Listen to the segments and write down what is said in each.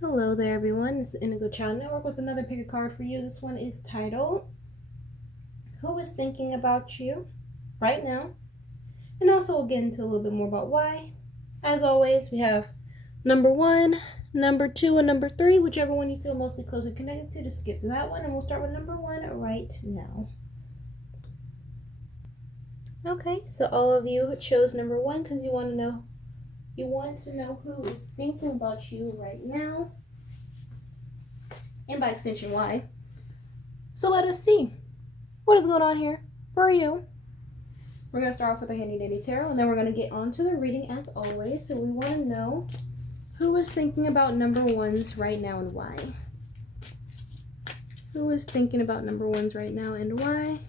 Hello there, everyone. This is Indigo Child Network with another pick a card for you. This one is titled Who is Thinking About You Right Now? And also, we'll get into a little bit more about why. As always, we have number 1, number 2, and number 3, whichever one you feel mostly closely connected to. Just skip to that one, and we'll start with number 1 right now. Okay, so all of you chose number 1 because you want to know who is thinking about you right now, and by extension, why. So let us see what is going on here for you. We're going to start off with a handy dandy tarot, and then we're going to get on to the reading as always. So we want to know who is thinking about number 1s right now and why. Who is thinking about number 1s right now and why?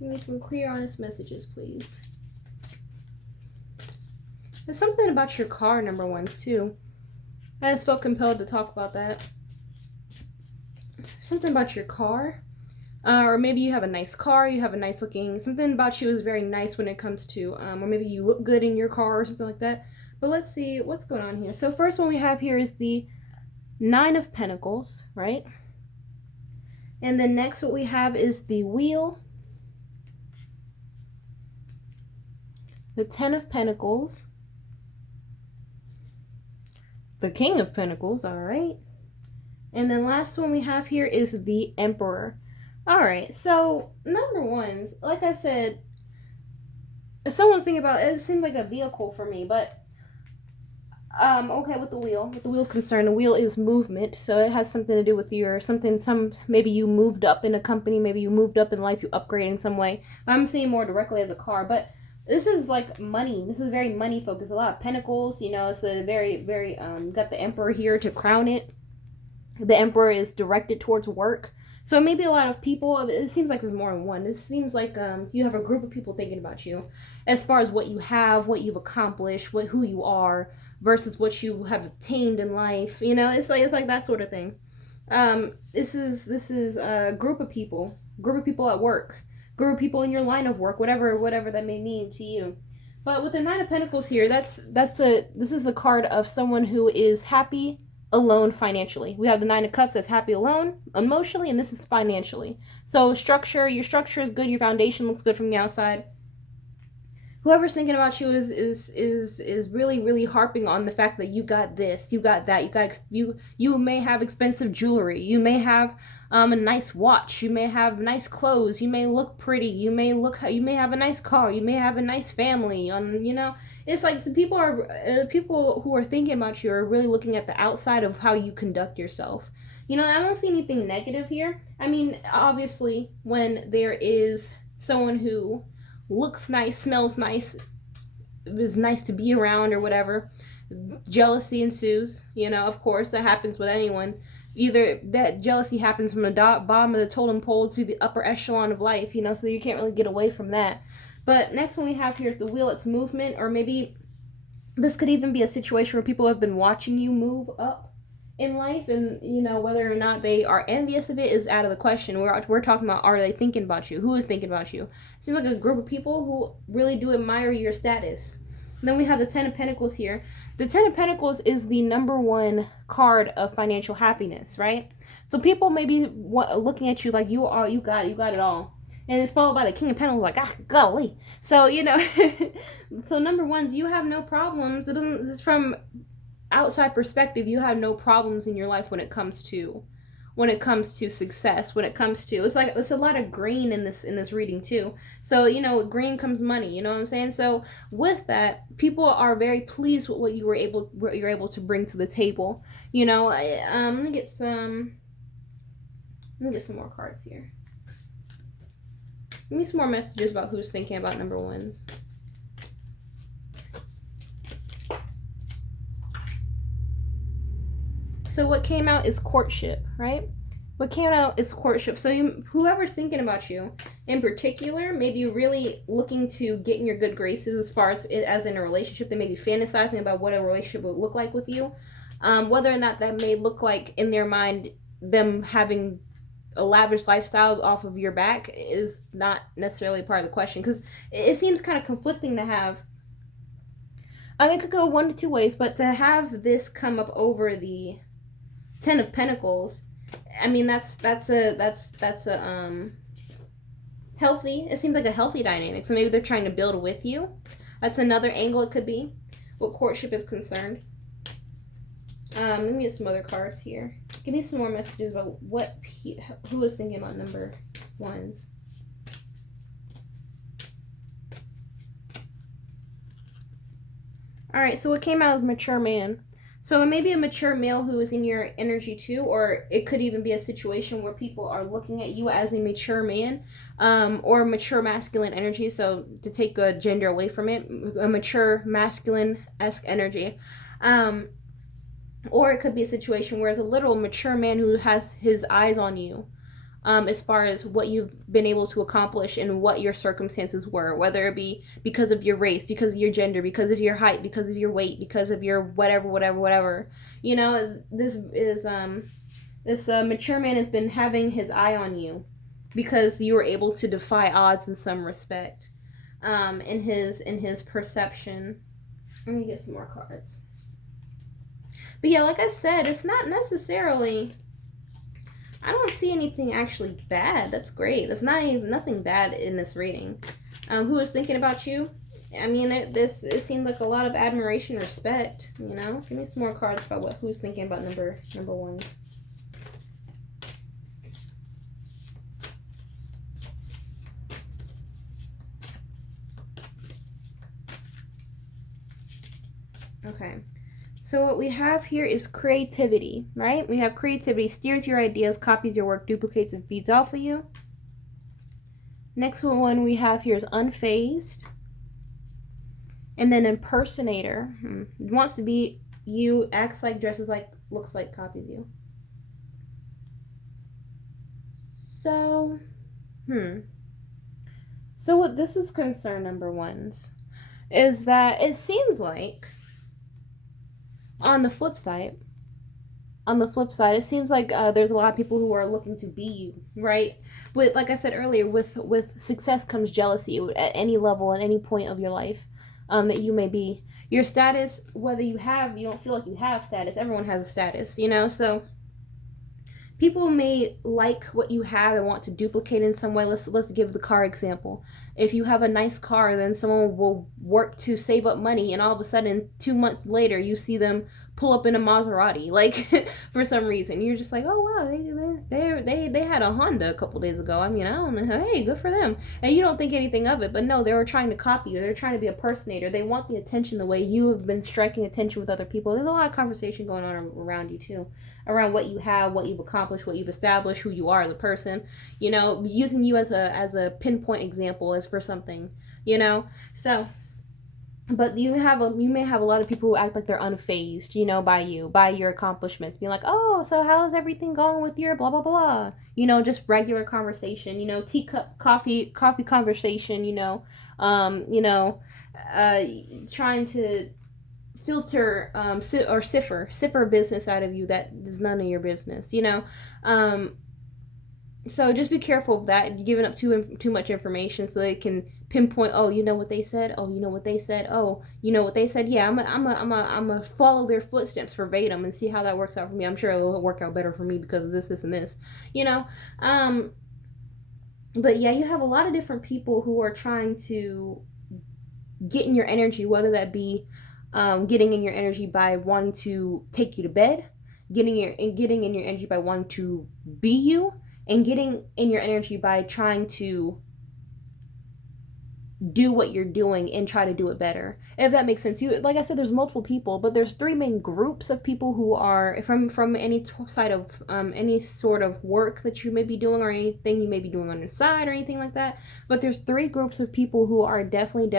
Give me some clear, honest messages, please. There's something about your car, number 1s, too. I just felt compelled to talk about that. Something about your car. Or maybe you have a nice car, you have a nice looking, something about you is very nice when it comes to, or maybe you look good in your car or something like that. But let's see what's going on here. So first one we have here is the 9 of Pentacles, right? And then next what we have is the Wheel, the 10 of Pentacles, the King of Pentacles, all right? And then last one we have here is the Emperor. All right, so number 1s, like I said, someone's thinking about it. Seems like a vehicle for me, but okay, with the wheel's concerned, the wheel is movement, so it has something to do with your maybe you moved up in a company, maybe you moved up in life, you upgrade in some way. I'm seeing more directly as a car, but this is like money. This is very money focused. A lot of pentacles, it's a very got the Emperor here to crown it. The Emperor is directed towards work. So maybe a lot of people, it seems like there's more than one. It seems like you have a group of people thinking about you as far as what you have, what you've accomplished, who you are versus what you have obtained in life. It's like that sort of thing. This is a group of people at work, group of people in your line of work, whatever that may mean to you. But with the 9 of Pentacles here, this is the card of someone who is happy alone financially. We have the 9 of Cups that's happy alone emotionally, and this is financially. So your structure is good, your foundation looks good from the outside. Whoever's thinking about you is really harping on the fact that you got this, you got that, you may have expensive jewelry, you may have a nice watch, you may have nice clothes, you may look pretty, you may have a nice car, you may have a nice family. It's like the people who are thinking about you are really looking at the outside of how you conduct yourself. I don't see anything negative here. I mean, obviously, when there is someone who looks nice, smells nice, is nice to be around or whatever, jealousy ensues. Of course, that happens with anyone. Either that jealousy happens from the bottom of the totem pole to the upper echelon of life, so you can't really get away from that. But next one we have here is the Wheel. It's movement, or maybe this could even be a situation where people have been watching you move up in life, and whether or not they are envious of it is out of the question. We're talking about, are they thinking about you? Who is thinking about you? It seems like a group of people who really do admire your status. And then we have the 10 of Pentacles here. The 10 of Pentacles is the number 1 card of financial happiness, right? So people may be looking at you like you got it all. And it's followed by the King of Pentacles, like, golly. So, so number 1s, you have no problems. It's from outside perspective, you have no problems in your life when it comes to success, when it comes to, it's like, there's a lot of green in this reading too. So, with green comes money, you know what I'm saying? So with that, people are very pleased with what you're able to bring to the table. Let me get some more cards here. Give me some more messages about who's thinking about number 1s. So what came out is courtship, right? What came out is courtship. So whoever's thinking about you in particular may be really looking to get in your good graces as far as in a relationship. They may be fantasizing about what a relationship would look like with you. Whether or not that may look like in their mind them having a lavish lifestyle off of your back is not necessarily part of the question, because it seems kind of conflicting to have It could go one to two ways, but to have this come up over the Ten of Pentacles, I mean that's a healthy. It seems like a healthy dynamic. So maybe they're trying to build with you. That's another angle it could be. What courtship is concerned. Let me get some other cards here. Give me some more messages about who is thinking about number ones. All right, so what came out is mature man. So it may be a mature male who is in your energy too, or it could even be a situation where people are looking at you as a mature man, or mature masculine energy. So to take a gender away from it, a mature masculine-esque energy. Or it could be a situation where it's a little mature man who has his eyes on you, as far as what you've been able to accomplish and what your circumstances were, whether it be because of your race, because of your gender, because of your height, because of your weight, because of your whatever. You know, this mature man has been having his eye on you because you were able to defy odds in some respect, in his perception. Let me get some more cards. But yeah, like I said, it's not necessarily, I don't see anything actually bad. That's great. There's nothing bad in this reading. Who is thinking about you? I mean, it seemed like a lot of admiration, respect. You know, give me some more cards about who's thinking about number ones. Okay. So what we have here is creativity, right? We have creativity, steers your ideas, copies your work, duplicates and feeds off of you. Next one we have here is unfazed. And then impersonator. Wants to be you, acts like, dresses like, looks like, copies you. So, So what this is concerned, number ones, is that it seems like on the flip side, it seems like there's a lot of people who are looking to be you, right? But like I said earlier, with success comes jealousy at any level, at any point of your life, that you may be. Your status, whether you don't feel like you have status. Everyone has a status, you know. So people may like what you have and want to duplicate in some way. Let's give the car example. If you have a nice car, then someone will work to save up money, and all of a sudden 2 months later you see them pull up in a Maserati, like for some reason. You're just like, oh wow, they had a Honda a couple days ago. I mean, I don't know, hey, good for them. And you don't think anything of it, but no, they were trying to copy you. They're trying to be a impersonator. They want the attention the way you have been striking attention with other people. There's a lot of conversation going on around you too, around what you have, what you've accomplished, what you've established, who you are as a person. You know, using you as a pinpoint example as for something. You know, so. But you may have a lot of people who act like they're unfazed, you know, by your accomplishments, being like, oh, so how's everything going with your blah blah blah, you know, just regular conversation, you know, teacup coffee conversation, you know, trying to filter or cipher business out of you that is none of your business, you know. So just be careful of that. You're giving up too much information so they can pinpoint. Oh, you know what they said. Oh, you know what they said. Oh, you know what they said. Yeah, I'm a follow their footsteps verbatim and see how that works out for me. I'm sure it'll work out better for me because of this, and this. You know. But yeah, you have a lot of different people who are trying to get in your energy, whether that be getting in your energy by wanting to take you to bed, getting in your energy by wanting to be you, and getting in your energy by trying to do what you're doing and try to do it better. If that makes sense. You, like I said, there's multiple people, but there's three main groups of people who are from any side of any sort of work that you may be doing or anything you may be doing on the side or anything like that. But there's three groups of people who are definitely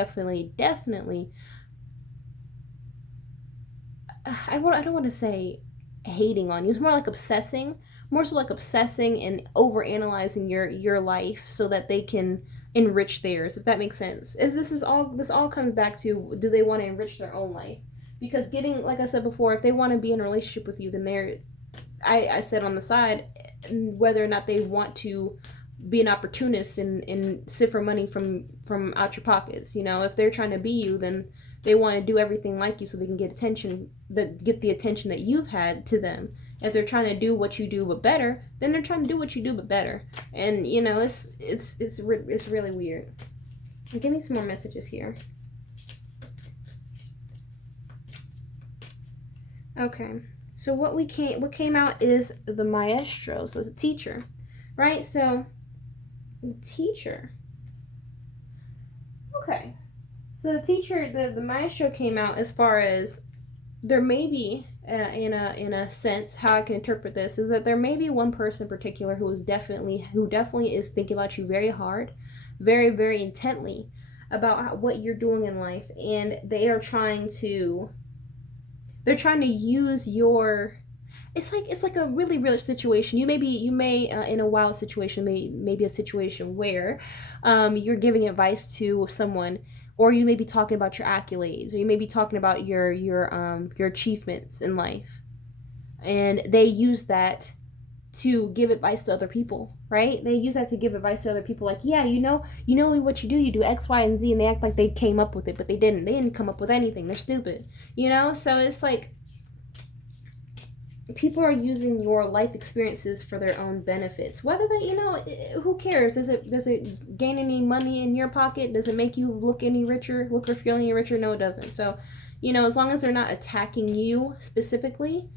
I don't want to say hating on you. It's more like obsessing. More so like obsessing and over analyzing your life so that they can enrich theirs, if that makes sense. This all comes back to, do they want to enrich their own life? Because like I said before, if they want to be in a relationship with you, then I said on the side, whether or not they want to be an opportunist and sift for money from out your pockets. You know, if they're trying to be you, then They want to do everything like you so they can get attention, get the attention that you've had to them. If they're trying to do what you do but better, then they're trying to do what you do but better. And you know, it's really weird. Give me some more messages here. Okay, so what came out is the maestro, so it's a teacher, right? So the teacher. Okay, so the teacher, the maestro came out as far as there may be, in a sense, how I can interpret this is that there may be one person in particular who definitely is thinking about you very hard, very, very intently about what you're doing in life, and they're trying to use your. It's like a really real situation. You may in a wild situation, maybe a situation where you're giving advice to someone, or you may be talking about your accolades, or you may be talking about your achievements in life, and they use that to give advice to other people, right? They use that to give advice to other people, like, yeah, you know what you do X, Y, and Z, and they act like they came up with it, but they didn't come up with anything. They're stupid, you know. So it's like people are using your life experiences for their own benefits. Whether they, you know, who cares? Does it gain any money in your pocket? Does it make you look or feel any richer? No, it doesn't. So, you know, as long as they're not attacking you specifically,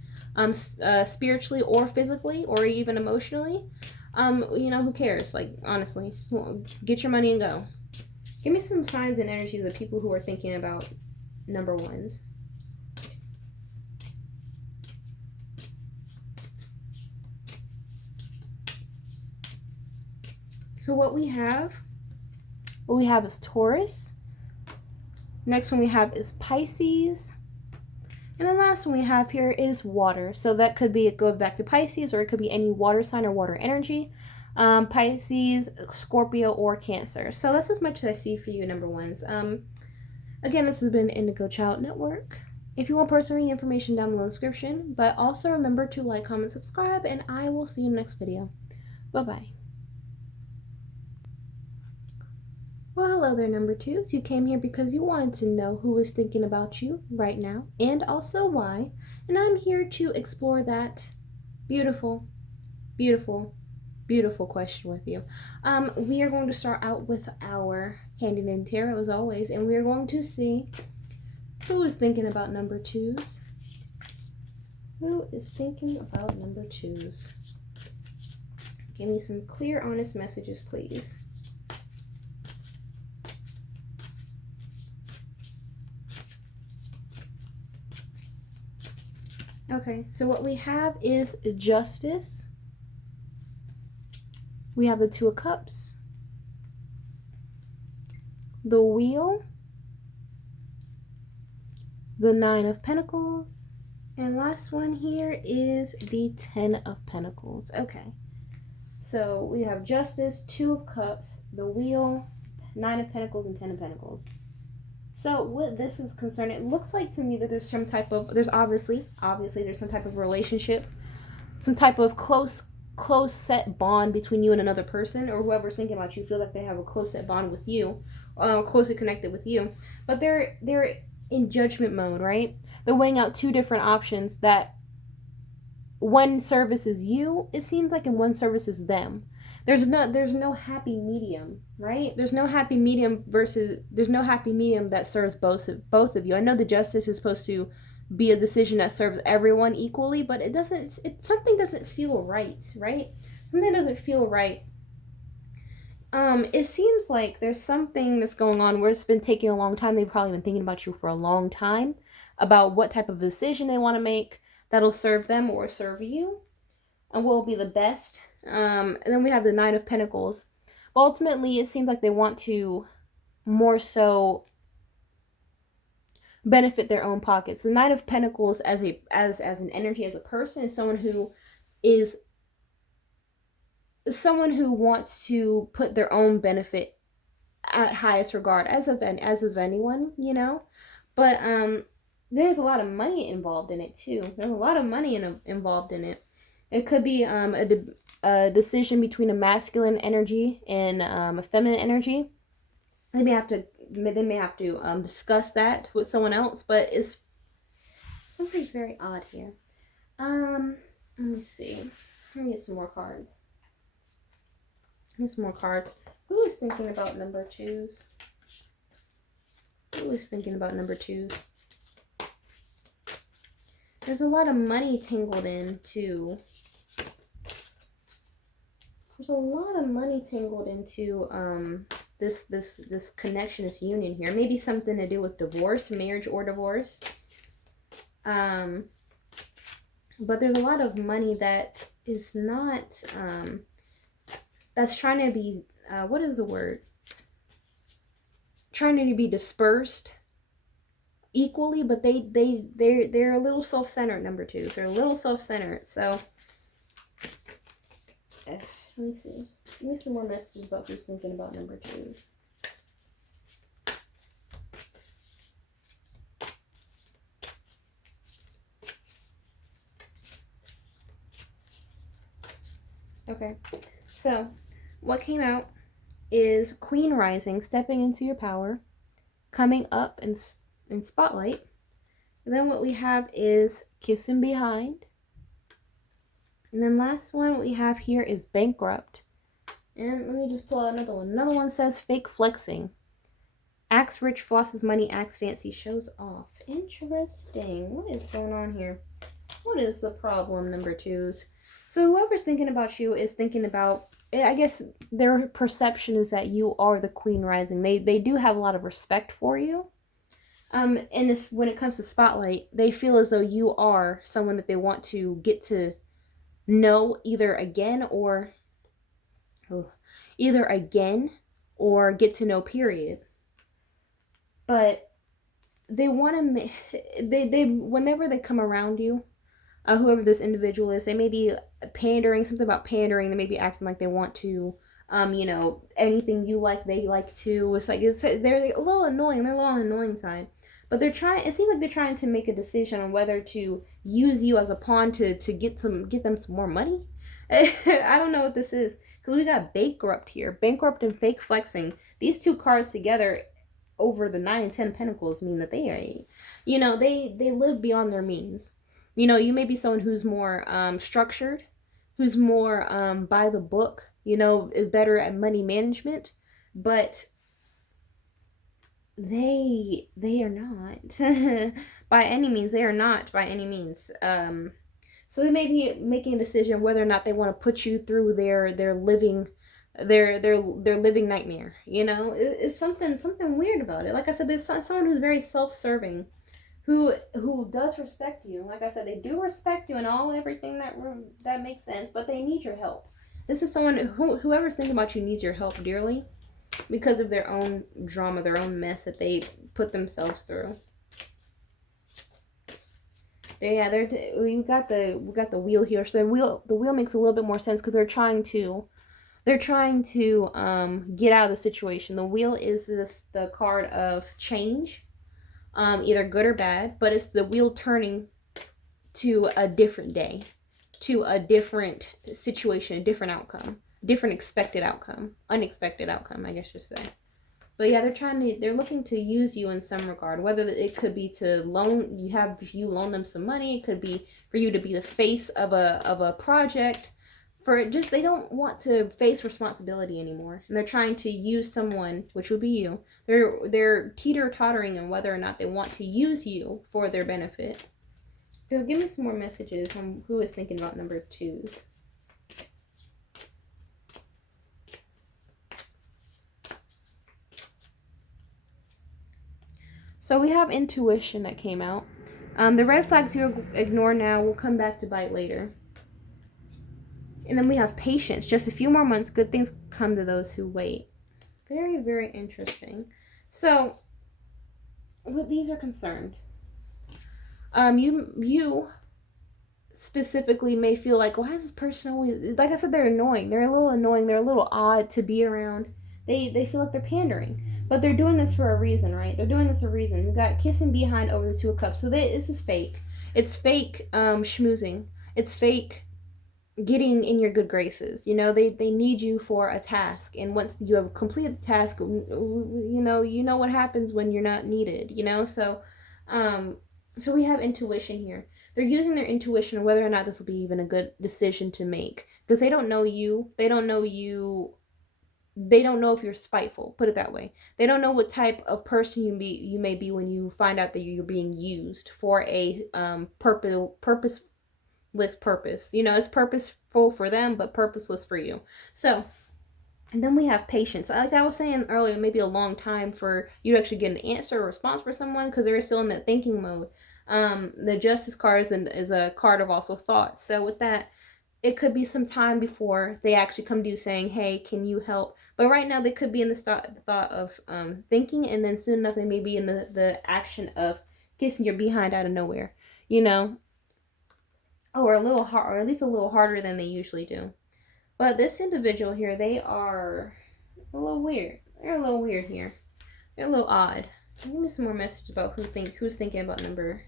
spiritually or physically or even emotionally, you know, who cares? Like, honestly, get your money and go. Give me some signs and energies of people who are thinking about number ones. So what we have is Taurus. Next one we have is Pisces. And the last one we have here is water. So that could be, it goes back to Pisces, or it could be any water sign or water energy. Pisces, Scorpio, or Cancer. So that's as much as I see for you, number ones. Again, this has been Indigo Child Network. If you want personal information, down below in the description. But also remember to like, comment, subscribe, and I will see you in the next video. Bye-bye. Well, hello there, number twos. You came here because you wanted to know who is thinking about you right now, and also why. And I'm here to explore that beautiful, beautiful, beautiful question with you. We are going to start out with our Handing in Tarot, as always, and we are going to see who is thinking about number twos. Who is thinking about number twos? Give me some clear, honest messages, please. Okay, so what we have is Justice. We have the Two of Cups, the Wheel, the Nine of Pentacles, and last one here is the Ten of Pentacles. Okay, so we have Justice, Two of Cups, the Wheel, Nine of Pentacles, and Ten of Pentacles. So what this is concerned, it looks like to me that there's some type of, there's obviously there's some type of relationship, some type of close set bond between you and another person, or whoever's thinking about you feel like they have a close set bond with you, closely connected with you. But they're in judgment mode, right? They're weighing out two different options, that one services you, it seems like, and one services them. There's no happy medium, right? There's no happy medium that serves both of you. I know the Justice is supposed to be a decision that serves everyone equally, but something doesn't feel right? Something doesn't feel right. It seems like there's something that's going on where it's been taking a long time. They've probably been thinking about you for a long time, about what type of decision they want to make that'll serve them or serve you, and what will be the best. And then we have the Nine of Pentacles. But ultimately, it seems like they want to more so benefit their own pockets. The Nine of Pentacles as an energy, as a person, is someone who wants to put their own benefit at highest regard, as of anyone, you know. But there's a lot of money involved in it too. There's a lot of money involved in it. It could be a decision between a masculine energy and a feminine energy. They may have to they may have to discuss that with someone else, but it's something's very odd here. Let me see. Let me get some more cards. Here's some more cards. Who is thinking about number twos? Who is thinking about number twos? There's a lot of money tangled into. There's a lot of money tangled into this connection, this union here. Maybe something to do with divorce, marriage or divorce. But there's a lot of money that is not that's trying to be what is the word? Trying to be dispersed equally, but they're a little self-centered, number twos. They're a little self-centered. So let me see. Give me some more messages about who's thinking about number twos. Okay, so what came out is Queen Rising, stepping into your power, coming up in spotlight. And then what we have is Kissing Behind. And then last one what we have here is Bankrupt. And let me just pull out another one. Another one says Fake Flexing. Acts rich, flosses money, acts fancy, shows off. Interesting. What is going on here? What is the problem, number twos? So whoever's thinking about you is thinking about, I guess their perception is that you are the Queen Rising. They do have a lot of respect for you. And this, when it comes to spotlight, they feel as though you are someone that they want to get to know either again or get to know, period. But they want to, they whenever they come around you, whoever this individual is, they may be pandering, something about pandering. They may be acting like they want to, anything you like, they like too. It's like, they're a little annoying. They're a little on the annoying side. But it seems like they're trying to make a decision on whether to use you as a pawn to get them some more money. I don't know what this is. Because we got Bankrupt here. Bankrupt and Fake Flexing. These two cards together over the 9 and 10 Pentacles mean that they are, they live beyond their means. You may be someone who's more structured, who's more by the book, is better at money management, but they are not by any means. They are not by any means. So they may be making a decision whether or not they want to put you through their living nightmare. It's something weird about it. Like I said, there's someone who's very self-serving, who does respect you. Like I said, they do respect you and everything that makes sense, but they need your help. This is someone whoever's thinking about you needs your help dearly because of their own drama, their own mess that they put themselves through. Yeah, we got the wheel here. So the wheel makes a little bit more sense because they're trying to get out of the situation. The wheel is the card of change. Either good or bad, but it's the wheel turning to a different day, to a different situation, a different outcome, different expected outcome, unexpected outcome, I guess you say. But yeah, they're looking to use you in some regard, whether it could be to loan them some money, it could be for you to be the face of a project, they don't want to face responsibility anymore. And they're trying to use someone, which would be you. They're teeter-tottering on whether or not they want to use you for their benefit. So give me some more messages on who is thinking about number twos. So we have intuition that came out. The red flags you ignore now will come back to bite later. And then we have patience. Just a few more months, good things come to those who wait. Very, very interesting. So, what these are concerned, you specifically may feel like, why is this person always, like I said, they're annoying. They're a little annoying. They're a little odd to be around. They feel like they're pandering. But they're doing this for a reason, right? They're doing this for a reason. We've got Kissing Behind over the Two of Cups. So this is fake. It's fake schmoozing. It's fake getting in your good graces. You know, they need you for a task, and once you have completed the task, you know what happens when you're not needed, you know. So we have intuition here. They're using their intuition whether or not this will be even a good decision to make, because they don't know you. They don't know you. They don't know if you're spiteful, put it that way. They don't know what type of person you may be when you find out that you're being used for a purpose purpose. You know, it's purposeful for them, but purposeless for you. So, and then we have patience. Like I was saying earlier, maybe a long time for you to actually get an answer or response for someone because they're still in that thinking mode. The Justice card is a card of also thought. So with that, it could be some time before they actually come to you saying, hey, can you help? But right now they could be in the thought of thinking, and then soon enough they may be in the action of kissing your behind out of nowhere. You know, or a little hard, or at least a little harder than they usually do. But this individual here, they are a little weird. They're a little weird here. They're a little odd. Give me some more messages about who's thinking about number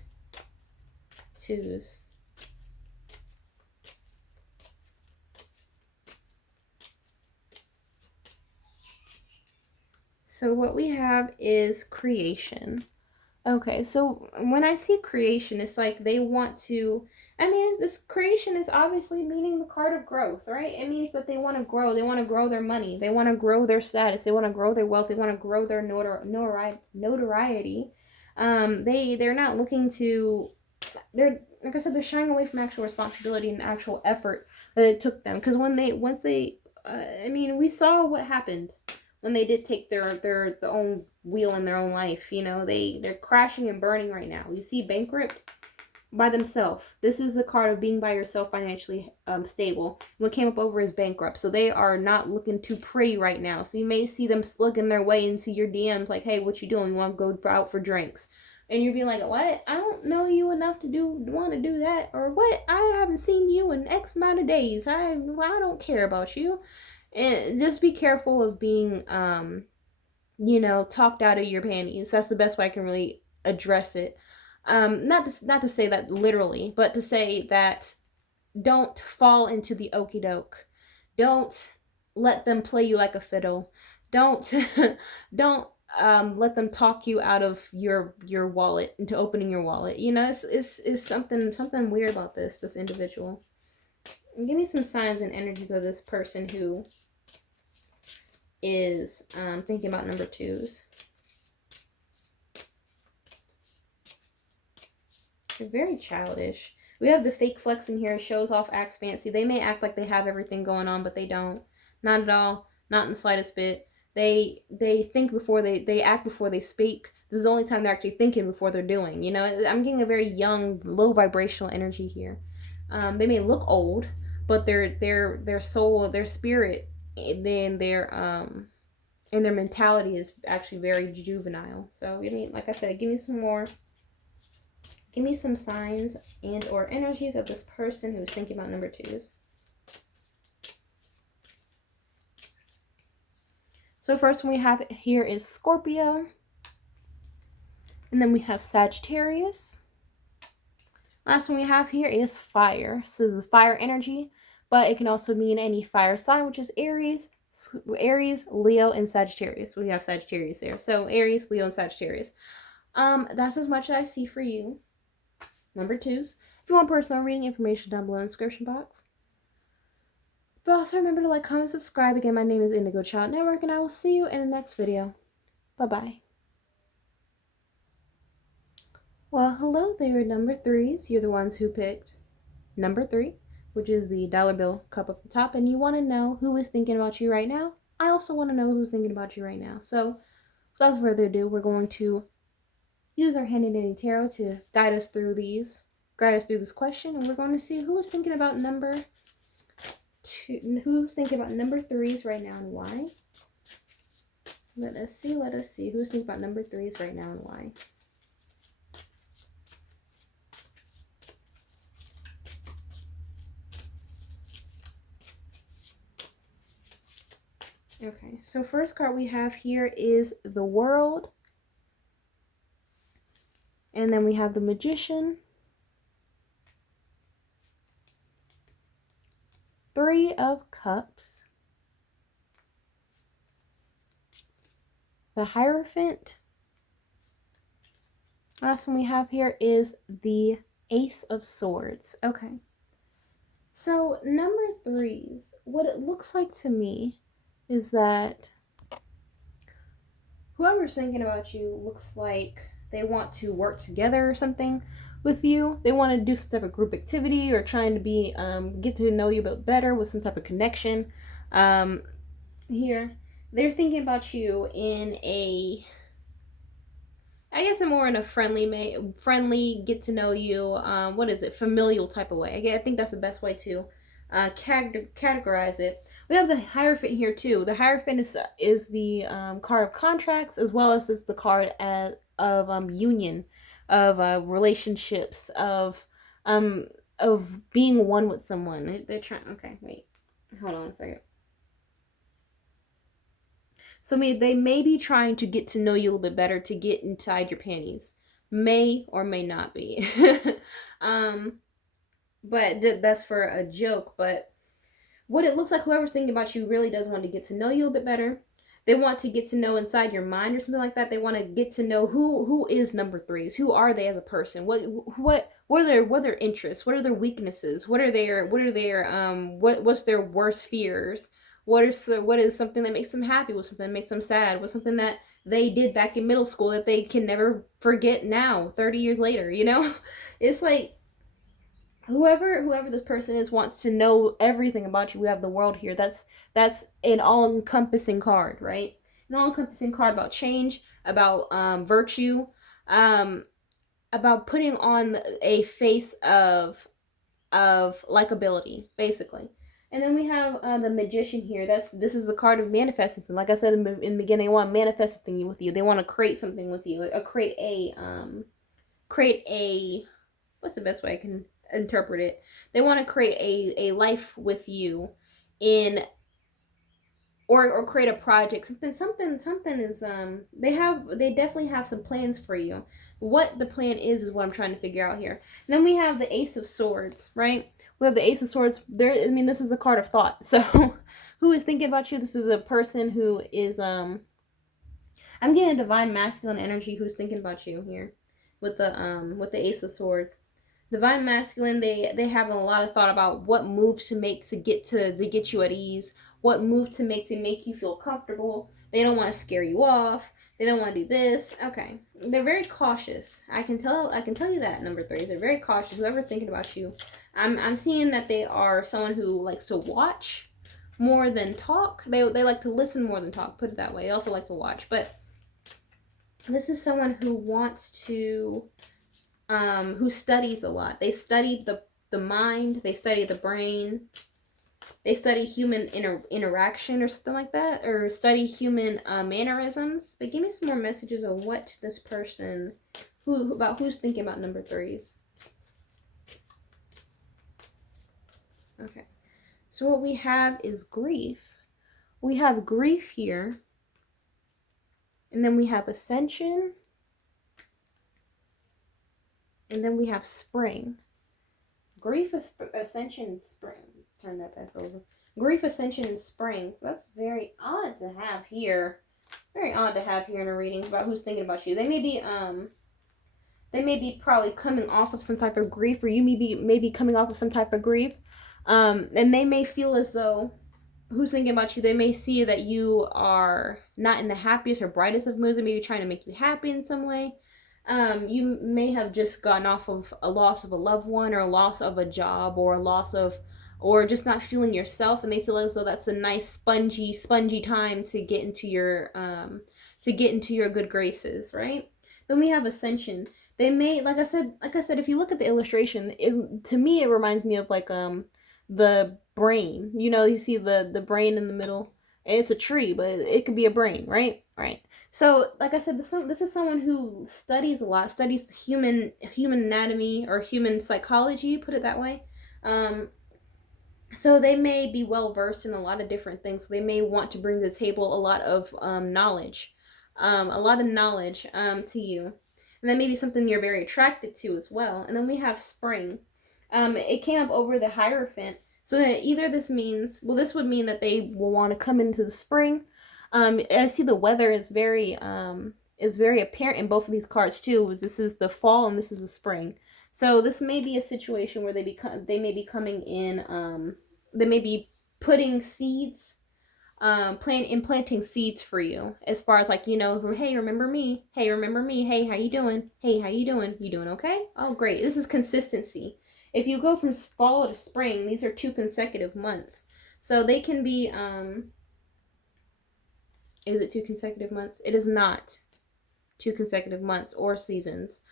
twos. So what we have is creation. Okay, so when I see creation, it's like they want to, I mean, this creation is obviously meaning the card of growth, right? It means that they want to grow. They want to grow their money. They want to grow their status. They want to grow their wealth. They want to grow their notoriety. They're not looking to, they're, like I said, they're shying away from actual responsibility and actual effort that it took them. Because I mean, we saw what happened when they did take their own wheel in their own life. You know, they're crashing and burning right now. You see bankrupt by themselves. This is the card of being by yourself, financially stable. What came up over is bankrupt. So they are not looking too pretty right now. So you may see them slugging their way into your DMs like, hey, what you doing? You want to go out for drinks? And you'll be like, what? I don't know you enough to want to do that. Or what? I haven't seen you in X amount of days. I don't care about you. And just be careful of being, talked out of your panties. That's the best way I can really address it. Not to say that literally, but to say that don't fall into the okie doke. Don't let them play you like a fiddle. Don't don't let them talk you out of your wallet into opening your wallet. You know, it's something weird about this individual. Give me some signs and energies of this person who is thinking about number twos. They're very childish. We have the fake flex in here. Shows off, acts fancy. They may act like they have everything going on, but they don't. Not at all. Not in the slightest bit. They think before they act before they speak. This is the only time they're actually thinking before they're doing. You know, I'm getting a very young, low vibrational energy here. They may look old, but their soul, their spirit, then and their mentality is actually very juvenile. So like I said, give me some signs and or energies of this person who's thinking about number twos. So first one we have here is Scorpio. And then we have Sagittarius. Last one we have here is fire. So this is fire energy, but it can also mean any fire sign, which is Aries, Leo, and Sagittarius. We have Sagittarius there. So Aries, Leo, and Sagittarius. That's as much as I see for you. Number twos. If you want personal reading, information down below in the description box. But also remember to like, comment, subscribe. Again, my name is Indigo Child Network, and I will see you in the next video. Bye-bye. Well, hello there, number threes. You're the ones who picked number 3, which is the dollar bill cup at the top, and you want to know who is thinking about you right now. I also want to know who's thinking about you right now. So, without further ado, we're going to use our handy dandy tarot to guide us through this question, and we're going to see who is thinking about number 2, who's thinking about number 3s right now and why. Let us see who's thinking about number 3s right now and why. Okay, so first card we have here is the World. And then we have the Magician. Three of Cups, the Hierophant. Last one we have here is the Ace of Swords. Okay. So number threes, what it looks like to me is that whoever's thinking about you looks like they want to work together or something with you. They want to do some type of group activity or trying to be get to know you a bit better with some type of connection. Here, they're thinking about you in a, I guess, more in a friendly get to know you. What is it? Familial type of way. I think that's the best way to categorize it. We have the Hierophant here too. The Hierophant is the card of contracts, as well as is the card of union, of relationships, of being one with someone. They're trying. Okay, wait, hold on a second. So they may be trying to get to know you a little bit better, to get inside your panties. May or may not be. But that's for a joke. But what it looks like, whoever's thinking about you really does want to get to know you a bit better. They want to get to know inside your mind or something like that. They want to get to know who is number threes. Who are they as a person? What are their interests? What are their weaknesses? What's their worst fears? What is something that makes them happy? What's something that makes them sad? What's something that they did back in middle school that they can never forget now, 30 years later, you know? It's like whoever this person is wants to know everything about you. We have the World here. That's an all-encompassing card, right? An all-encompassing card about change, about virtue, about putting on a face of likability, basically. And then we have the Magician here. This is the card of manifesting something. Like I said in the beginning, they want to manifest something with you. They want to create something with you. Create a what's the best way I can interpret it? They want to create a life with you in, or create a project. Something is they definitely have some plans for you. What the plan is what I'm trying to figure out here. And then we have the Ace of Swords, right? We have the Ace of Swords. This is the card of thought. So who is thinking about you? This is a person who is I'm getting a divine masculine energy who's thinking about you here with the Ace of Swords. Divine masculine, they have a lot of thought about what moves to make to get you at ease, what move to make you feel comfortable. They don't want to scare you off. They don't want to do this. Okay. They're very cautious. I can tell you that, number three. They're very cautious. Whoever's thinking about you. I'm seeing that they are someone who likes to watch more than talk. They like to listen more than talk, put it that way. They also like to watch. But this is someone who wants to who studies a lot. They study the mind, they study the brain, they study human interaction or something like that, or study human mannerisms. But give me some more messages of what this person, who's thinking about number threes. Okay, so what we have is grief. We have grief here, and then we have ascension, and then we have spring. Grief, ascension, spring. Turn that back over. Grief, ascension, and spring. That's very odd to have here. Very odd to have here in a reading about who's thinking about you. They may be probably coming off of some type of grief, or you may be coming off of some type of grief. And they may feel as though who's thinking about you, they may see that you are not in the happiest or brightest of moods. They may be trying to make you happy in some way. You may have just gotten off of a loss of a loved one, or a loss of a job, or a loss of, or just not feeling yourself, and they feel as though that's a nice spongy time to get into your good graces, right? Then we have ascension. They may, like I said, if you look at the illustration, to me it reminds me of like the brain. You know, you see the brain in the middle. It's a tree, but it could be a brain, right? Right. So, like I said, this is someone who studies a lot, studies human anatomy or human psychology, put it that way. So they may be well versed in a lot of different things. They may want to bring to the table a lot of knowledge, to you, and that may be something you're very attracted to as well. And then we have spring. It came up over the Hierophant. So that either this means, well, this would mean that they will want to come into the spring. I see the weather is very apparent in both of these cards too. This is the fall and this is the spring. So this may be a situation where they may be coming in, they may be putting seeds, implanting seeds for you, as far as like, you know, hey, remember me, hey, remember me, hey, how you doing, hey, how you doing okay, oh great. This is consistency. If you go from fall to spring, these are 2 consecutive months, so they can be is it 2 consecutive months? It is not 2 consecutive months or seasons.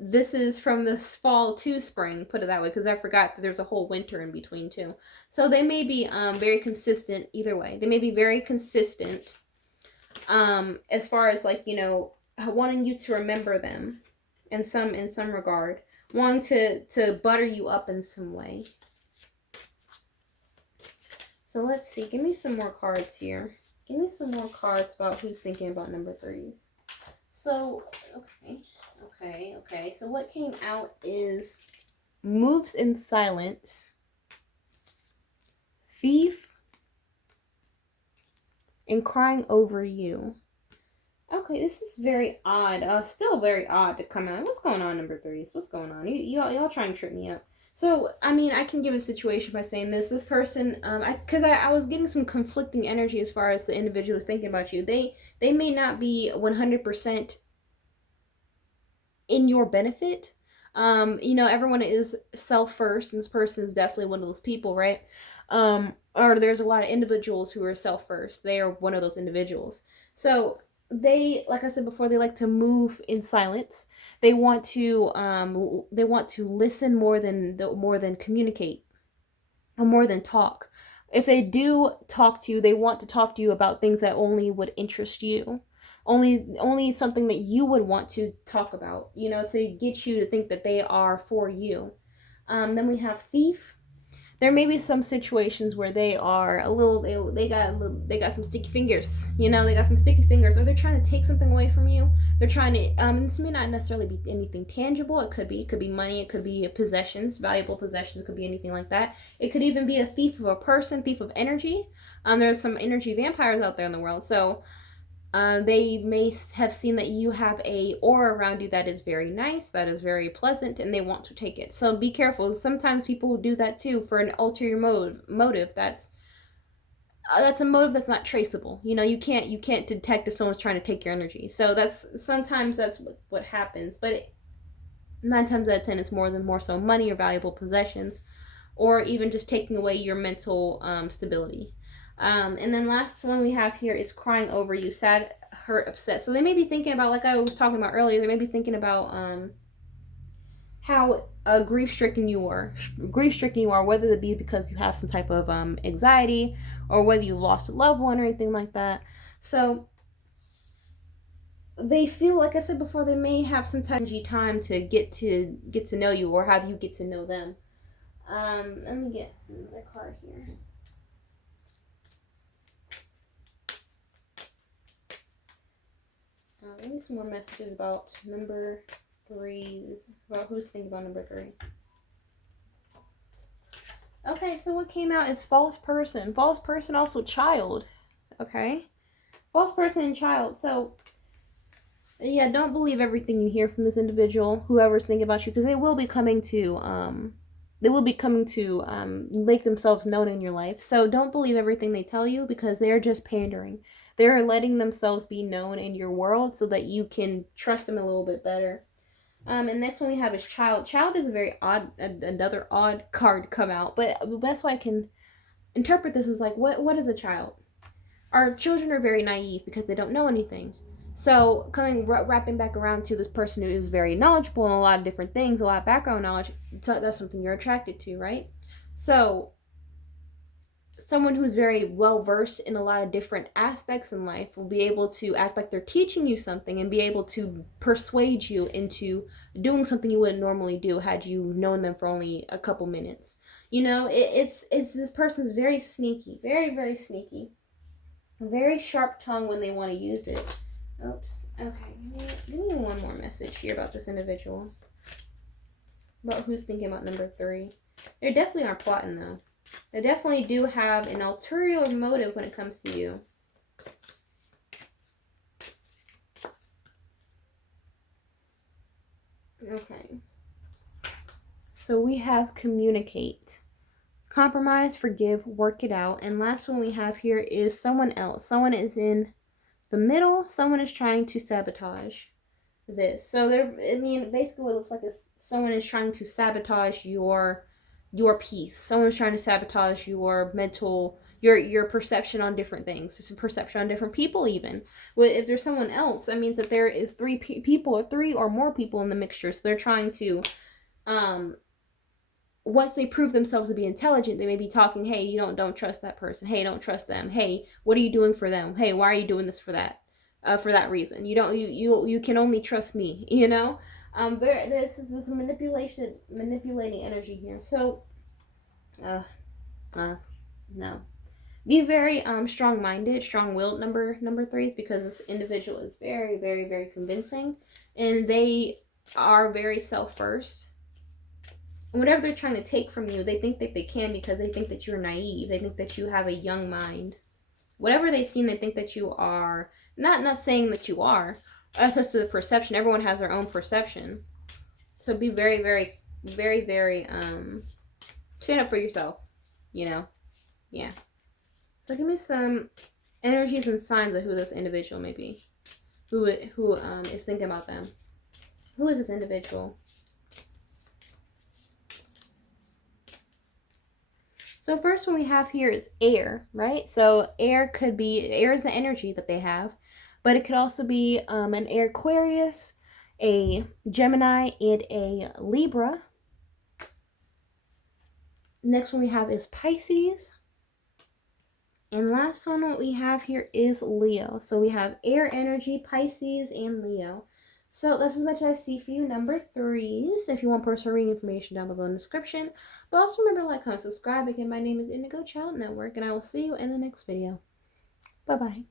This is from the fall to spring, put it that way, because I forgot that there's a whole winter in between too. So they may be very consistent either way. They may be very consistent as far as like, you know, wanting you to remember them in some regard, wanting to butter you up in some way. So let's see. Give me some more cards here. Give me some more cards about who's thinking about number 3s. So, okay. So what came out is moves in silence, thief, and crying over you. Okay, this is very odd. Still very odd to come out. What's going on, number 3s? What's going on? Y'all trying to trip me up. So, I mean, I can give a situation by saying this person, because I was getting some conflicting energy as far as the individual is thinking about you. They may not be 100% in your benefit. You know, everyone is self first, and this person is definitely one of those people, right? Or there's a lot of individuals who are self first. They are one of those individuals. So they, like I said before, they like to move in silence. They want to listen more than communicate, or more than talk. If they do talk to you, they want to talk to you about things that only would interest you. Only something that you would want to talk about, you know, to get you to think that they are for you. Then we have thief. There may be some situations where they are a little, they got some sticky fingers, you know, they got some sticky fingers, or they're trying to take something away from you. They're trying to, this may not necessarily be anything tangible. It could be money, it could be possessions, valuable possessions, it could be anything like that. It could even be a thief of a person, thief of energy. There's some energy vampires out there in the world, so they may have seen that you have a aura around you that is very nice, that is very pleasant, and they want to take it. So be careful. Sometimes people will do that too for an ulterior motive. That's a motive that's not traceable. You know, you can't detect if someone's trying to take your energy. So sometimes that's what happens. But 9 times out of 10, it's more so money or valuable possessions, or even just taking away your mental stability. And then last one we have here is crying over you, sad, hurt, upset. So they may be thinking about, like I was talking about earlier, they may be thinking about how grief-stricken you are, whether it be because you have some type of anxiety, or whether you've lost a loved one or anything like that. So they feel, like I said before, they may have some time to get to know you, or have you get to know them. Let me get another card here. Maybe some more messages about number 3s, about who's thinking about number 3. Okay, so what came out is false person. False person, also child. Okay? False person and child. So, yeah, don't believe everything you hear from this individual, whoever's thinking about you, because they will be coming to make themselves known in your life. So don't believe everything they tell you, because they're just pandering. They're letting themselves be known in your world so that you can trust them a little bit better. And next one we have is child. Child is a very another odd card come out, but the best way I can interpret this is like, what is a child? Our children are very naive because they don't know anything. So wrapping back around to this person who is very knowledgeable in a lot of different things, a lot of background knowledge, that's something you're attracted to, right? So someone who's very well versed in a lot of different aspects in life will be able to act like they're teaching you something, and be able to persuade you into doing something you wouldn't normally do had you known them for only a couple minutes. You know, it's this person's very sneaky, very, very sneaky, very sharp tongue when they want to use it. Oops. Okay, give me one more message here about this individual, about who's thinking about number 3. They definitely aren't plotting though. They definitely do have an ulterior motive when it comes to you. Okay. So we have communicate, compromise, forgive, work it out. And last one we have here is someone else. Someone is in the middle. Someone is trying to sabotage this. So there, I mean, basically what it looks like is someone is trying to sabotage your peace. Someone's trying to sabotage your mental, your perception on different things. It's a perception on different people even. Well, if there's someone else, that means that there is people or three or more people in the mixture. So they're trying to once they prove themselves to be intelligent, they may be talking, hey, you don't trust that person. Hey, don't trust them. Hey, what are you doing for them? Hey, why are you doing this for that? For that reason. You can only trust me, you know? There's this manipulating energy here. So no. Be very strong-minded, strong-willed number threes, because this individual is very, very, very convincing, and they are very self-first. Whatever they're trying to take from you, they think that they can because they think that you're naive. They think that you have a young mind. Whatever they see, they think that you are. Not saying that you are. That's just the perception. Everyone has their own perception. So be very, very, very, very stand up for yourself. You know? Yeah. So give me some energies and signs of who this individual may be. Who is thinking about them. Who is this individual? So first one we have here is air, right? So air is the energy that they have, but it could also be an air Aquarius, a Gemini, and a Libra. Next one we have is Pisces. And last one what we have here is Leo. So we have air energy, Pisces, and Leo. So that's as much as I see for you, number threes. If you want personal reading information down below in the description. But also remember to like, comment, subscribe. Again, my name is Indigo Child Network, and I will see you in the next video. Bye-bye.